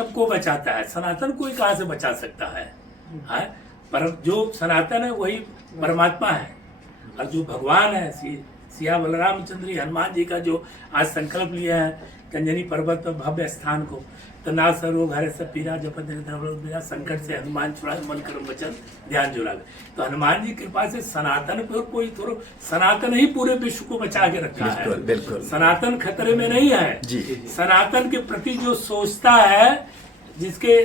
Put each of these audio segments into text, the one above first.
सबको बचाता है, सनातन कोई कहाँ से बचा सकता है? पर जो सनातन है वही परमात्मा है, और जो भगवान है सिया बलरामचंद्र हनुमान जी का जो आज संकल्प लिया है कंजनी पर्वत पर भव्य स्थान को, तो ना सरोग हरे सब पीरा जपत निरंतर संकट से हनुमान छुड़ाए मन कर्म वचन ध्यान जुड़ावे। तो हनुमान जी कृपा से सनातन पर कोई थोड़ा, सनातन ही पूरे विश्व को बचा के रखा है। बिल्कुल। सनातन खतरे में नहीं है जी। सनातन के प्रति जो सोचता है, जिसके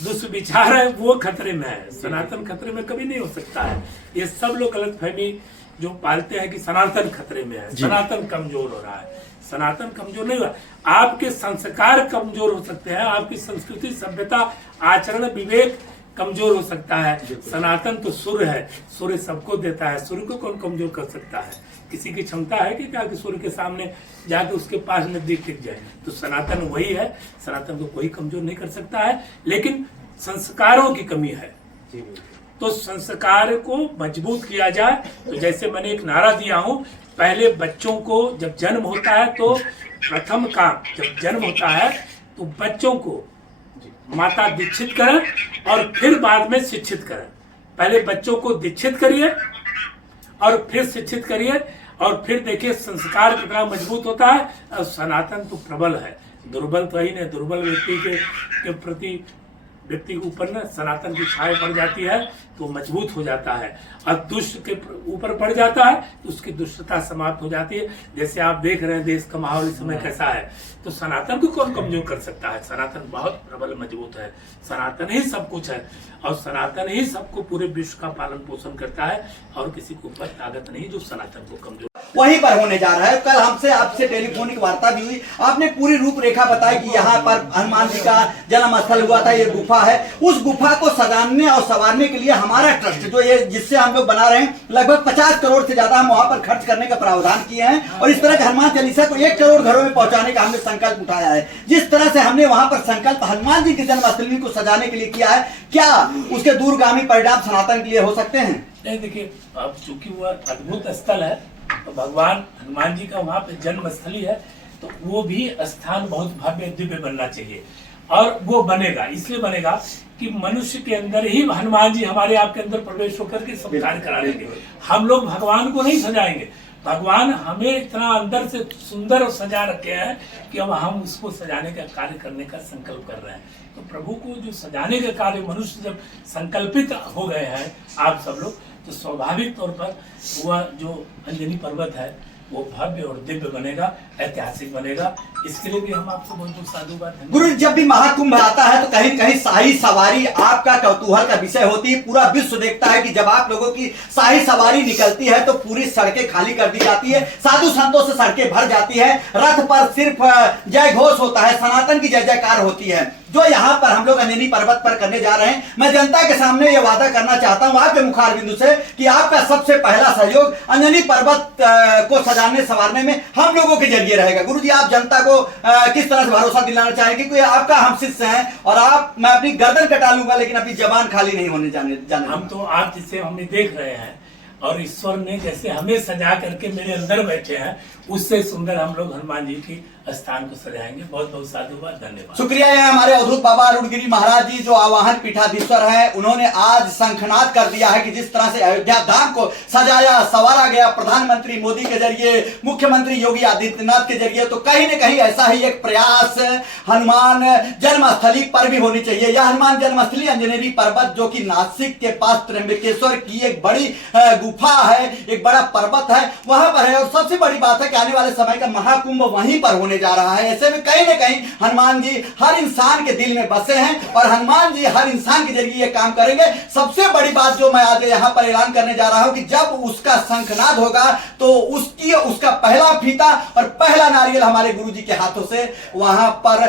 दुष्विचार है, वो खतरे में है। सनातन खतरे में कभी नहीं हो सकता है। ये सब लोग गलतफहमी जो पालते हैं कि सनातन खतरे में है, सनातन कमजोर हो रहा है। सनातन कमजोर नहीं हुआ, आपके संस्कार कमजोर हो सकते हैं, आपकी संस्कृति सभ्यता आचरण विवेक कमजोर हो सकता है। सनातन तो सूर्य है, सूर्य सबको देता है, सूर्य को कौन कमजोर कर सकता है? किसी की क्षमता है कि क्या कि सूर्य के सामने जाके उसके पास नजदीक टिक जाए? तो सनातन वही है, सनातन को कोई कमजोर नहीं कर सकता है, लेकिन संस्कारों की कमी है। तो संस्कार को मजबूत किया जाए। तो जैसे मैंने एक नारा दिया हूँ, पहले बच्चों को जब जन्म होता है तो प्रथम काम, जब जन्म होता है तो बच्चों को माता दीक्षित करें और फिर बाद में शिक्षित करें। पहले बच्चों को दीक्षित करिए और फिर शिक्षित करिए, और फिर देखिए संस्कार कितना मजबूत होता है। और सनातन तो प्रबल है, दुर्बल तो ही नहीं। दुर्बल व्यक्ति के प्रति व्यक्ति के ऊपर ना सनातन की छाया पड़ जाती है तो मजबूत हो जाता है, और दुष्ट के ऊपर पड़ जाता है तो उसकी दुष्टता समाप्त हो जाती है। जैसे आप देख रहे हैं देश का माहौल इस समय कैसा है, तो सनातन को कौन कमजोर कर सकता है? सनातन बहुत प्रबल मजबूत है, सनातन ही सब कुछ है, और सनातन ही सबको पूरे विश्व का पालन पोषण करता है, और किसी को ऊपर ताकत नहीं जो सनातन को कमजोर। वहीं पर होने जा रहा है। कल हमसे आपसे टेलीफोनिक वार्ता भी हुई, आपने पूरी रूपरेखा बताई कि यहाँ पर हनुमान जी का जन्म स्थल हुआ था, ये गुफा है। उस गुफा को सजाने और संवारने के लिए हमारा ट्रस्ट जो ये जिससे हम लोग बना रहे हैं, लगभग 50 करोड़ से ज्यादा हम वहां पर खर्च करने का प्रावधान किए हैं, और इस तरह के हनुमान चालीसा को 1 करोड़ घरों में पहुंचाने का हमने संकल्प उठाया है। जिस तरह से हमने वहां पर संकल्प हनुमान जी की जन्मस्थली को सजाने के लिए किया है, क्या उसके दूरगामी परिणाम सनातन के लिए हो सकते हैं? नहीं, देखिए अब चूंकि वह अद्भुत स्थल है, तो भगवान हनुमान जी का वहां पे जन्म स्थली है, तो वो भी स्थान बहुत भव्य दिव्य बनना चाहिए, और वो बनेगा। इसलिए बनेगा कि मनुष्य के अंदर ही हनुमान जी हमारे आपके अंदर प्रवेश होकर के सब कार्य करा लेंगे। हम लोग भगवान को नहीं सजाएंगे, भगवान हमें इतना अंदर से सुंदर और सजा रखे हैं कि अब हम उसको सजाने का कार्य करने का संकल्प कर रहे हैं। तो प्रभु को जो सजाने का कार्य मनुष्य जब संकल्पित हो गए हैं आप सब लोग, तो स्वाभाविक तौर पर वह जो अंजनी पर्वत है वो भव्य और दिव्य बनेगा, ऐतिहासिक बनेगा। इसके लिए भी हम आपको बहुत बहुत साधुवाद हैं। गुरु, जब भी महाकुंभ आता है तो कहीं कहीं शाही सवारी आपका कौतूहल का विषय होती है। पूरा विश्व देखता है कि जब आप लोगों की शाही सवारी निकलती है तो पूरी सड़कें खाली कर दी जाती है, साधु संतों से सड़कें भर जाती है, रथ पर सिर्फ जय घोष होता है, सनातन की जय जयकार होती है। जो यहाँ पर हम लोग अंजनी पर्वत पर करने जा रहे हैं, मैं जनता के सामने ये वादा करना चाहता हूँ आपके मुखार बिंदु से कि आपका सबसे पहला सहयोग अंजनी पर्वत को सजाने संवारने में हम लोगों के जरिए रहेगा। गुरु जी, आप जनता को किस तरह से भरोसा दिलाना चाहेंगे? क्योंकि आपका हम शिष्य हैं, और आप, मैं अपनी गर्दन कटा लूंगा लेकिन अपनी जबान खाली नहीं होने जाने। हम तो आप जिसे हमें देख रहे हैं, और ईश्वर ने जैसे हमें सजा करके मेरे अंदर बैठे हैं, उससे सुंदर हम लोग हनुमान जी की स्थान को सजाएंगे। बहुत बहुत साधुवाद, धन्यवाद। शुक्रिया है हमारे अवधूत बाबा अरुणगिरी महाराज जी जो आवाहन पीठाधीश्वर हैं, उन्होंने आज शंखनाद कर दिया है कि जिस तरह से अयोध्या धाम को सजाया संवारा गया प्रधानमंत्री मोदी के जरिए, मुख्यमंत्री योगी आदित्यनाथ के जरिए, तो कहीं न कहीं ऐसा ही एक प्रयास हनुमान जन्मस्थली पर भी होनी चाहिए। यह हनुमान जन्मस्थली अंजनेरी पर्वत जो कि नासिक के पास त्र्यंबकेश्वर की एक बड़ी गुफा है, एक बड़ा पर्वत है, वहां पर है। और सबसे बड़ी बात है कि आने वाले समय का महाकुंभ वहीं पर होने जा रहा है। ऐसे में कहीं न कहीं हनुमान जी हर इंसान के दिल में बसे हैं, और हनुमान जी हर इंसान के जरिए ये काम करेंगे। सबसे बड़ी बात जो मैं आज यहाँ पर ऐलान करने जा रहा हूं कि जब उसका शंखनाद होगा तो उसका पहला फीता और पहला नारियल हमारे गुरु जी के हाथों से वहां पर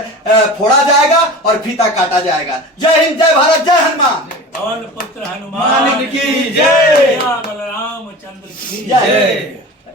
फोड़ा जाएगा और फीता काटा जाएगा। जय हिंद, जय भारत, जय हनुमान। पवन पुत्र हनुमान की जय, बलरामचंद्र की जय।